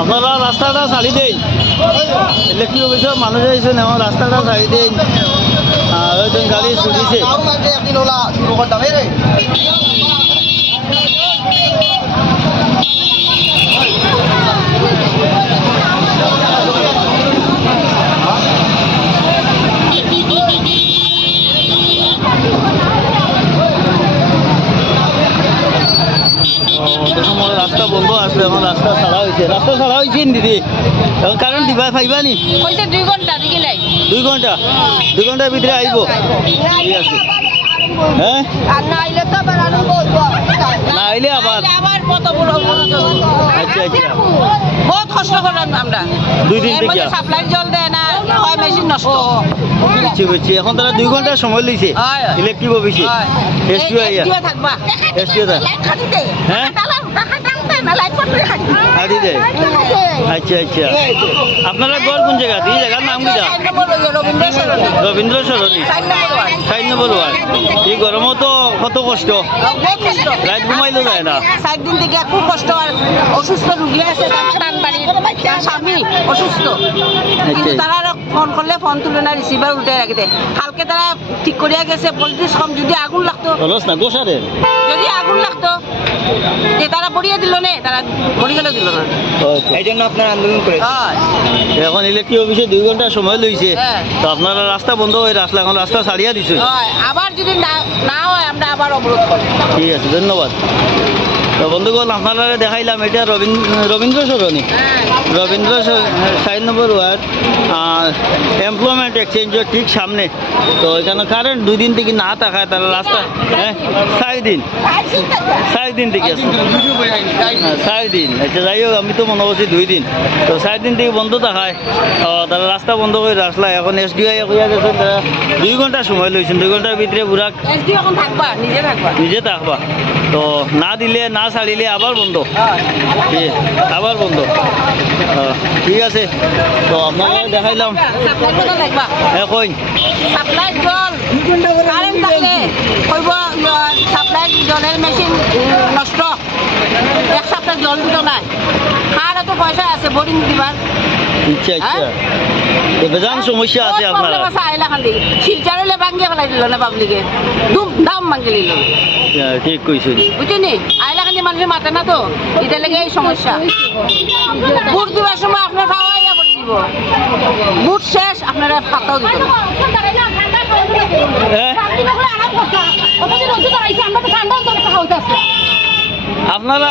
আপনারা রাস্তাটা ছাড়ি দেন ইলেকট্রিক অফিসের মানুষ আইসেন এখন রাস্তাটা ছাড়ি দেন আর ওই গাড়ি ছুটিছে রাস্তা বন্ধ আছে এখন রাস্তা ছাড়া হয়েছে রাস্তা ছাড়া দিদি কারেন্ট দিবা পাইবা নি দুই ঘণ্টা দুই ঘণ্টা দুই ঘণ্টার ভিতরে আইব ঠিক আছে হ্যাঁ না আইলে আবার। আচ্ছা আচ্ছা বহুত কষ্ট করলাম আমরা দুই দিন থেকে? সাপ্লাই জল দেয় না হয় মেশিন নষ্ট বুঝছি বুঝছি এখন তারা দুই ঘণ্টা সময় লইছে হয়, হয়। ইলেকট্রিক অফিসে হয়। এসটিও আইয়া SDO থাকবা এসটিও দা হ্যাঁ আদি দেয় আচ্ছা আচ্ছা। আপনারা গড় কোন জায়গা? এই জায়গার নাম কিটা রবীন্দ্র সরণি। চার নম্বর ওয়ার্ড এই গরমও তো কত কষ্ট। রাত ঘুমাইলেও যায় না। সাত দিন থেকে খুব কষ্ট। আর অসুস্থ রুগী আছে স্বামী অসুস্থ। কিন্তু তারা ফোন করলে ফোন তুলে না রিসিভার উল্টে রাখি দেয় কালকে তারা ঠিক করিয়া গেছে পলিটিক্স কম যদি আগুন লাগতো না গোসারে? যদি আগুন লাগতো যে তারা পড়িয়ে দিল নে তারা দিল না। এই জন্য আপনারা আন্দোলন করে এখন ইলেকট্রিক অফিসে দুই ঘণ্টা সময় লইছে হ্যাঁ। তো আপনারা রাস্তা বন্ধ হয়ে রাস্তা এখন রাস্তা ছাড়িয়ে দিছে হয়। আবার যদি না না হয় আমরা আবার অবরোধ করি। ঠিক আছে ধন্যবাদ। তো বন্ধুগণ আপনারা দেখাইলাম এটা রবীন্দ্র রবীন্দ্র সরণি। রবীন্দ্র ষাট নম্বর ওয়ার্ড এমপ্লয়মেন্ট এক্সচেঞ্জের ঠিক সামনে। তো এখানে কারেন্ট দুই দিন থেকে না থাকায় তারা রাস্তা হ্যাঁ চার দিন চার দিন থেকে আছে। হ্যাঁ, দিন। আচ্ছা যাই হোক আমি তো মনে করছি দুই দিন। তো চার দিন থেকে বন্ধ থাকায় তারা রাস্তা বন্ধ করে রাখলা। এখন এস ডি আই কইয়া তারা দুই ঘণ্টা সময় লইছেন। দুই ঘণ্টার ভিতরে থাকবা। নিজে থাকবা। তো না দিলে না ছাড়িলে আবার বন্ধ। আবার বন্ধ। ঠিক আছে। তো আপনারা দেখাইলাম। এখন। সাপ্লাই জল কারেন্ট থাকলে কইব সাপ্লাই জলের মেশিন নষ্ট। এক সপ্তাহ জল দিত নাই। কার এত পয়সা আছে বোরিং দিবার আচ্ছা আচ্ছা বেজান সমস্যা আছে আপনারা। আইলা খালি। শিলচারলে ভাঙ্গিয়ে পেলাই দিল না পাবলিকে দাম ভাঙ্গি দিল। হ্যাঁ, ঠিক কইছেন। আইলা খালি মানুষের মাথা না তো? এটা লেগে এই সমস্যা। ভোট দেওয়ার সময় আপনার খাওয়াই করে দিব। ভোট শেষ আপনারা ফাঁকাও দিতে হ্যাঁ। আপনারা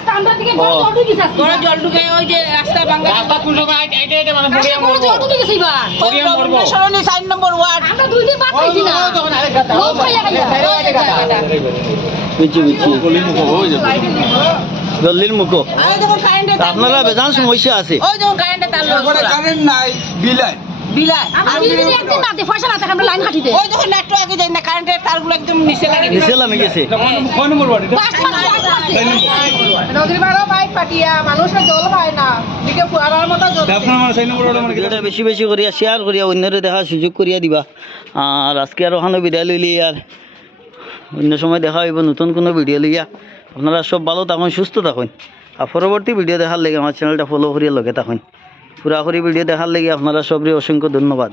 ওই যে হয়ে কোন না জল ঢুকে ওই যে রাস্তা ভাঙ্গা ওই নম্বর বুঝছি বুঝছি মুখো দেখুন কারেন্টের তার আপনারা বেজান সমস্যা আছে ওই দেখুন কারেন্টের তার লস কারেন্ট নাই বিলাই বিলাই আর ওই দেখুন একটু আগে যাই না কারেন্টের তারগুলো একদম নিচে লাগে নিচে নামে গেছে ভিডিওটা বেশি বেশি করিয়া শেয়ার করিয়া অন্যরে দেখা সুযোগ করিয়া দিবা। আর আজকে আর ওখানে বিদায় লইলি আর অন্য সময় দেখা হইব, নতুন কোনো ভিডিও লইয়া। আপনারা সব ভালো থাকুন, সুস্থ থাকুন। আর পরবর্তী ভিডিও দেখার লেগে আমার চ্যানেলটা ফলো করিয়া লগে থাকুন। পুরা করে ভিডিও দেখার লেগে আপনারা সবরে অসংখ্য ধন্যবাদ।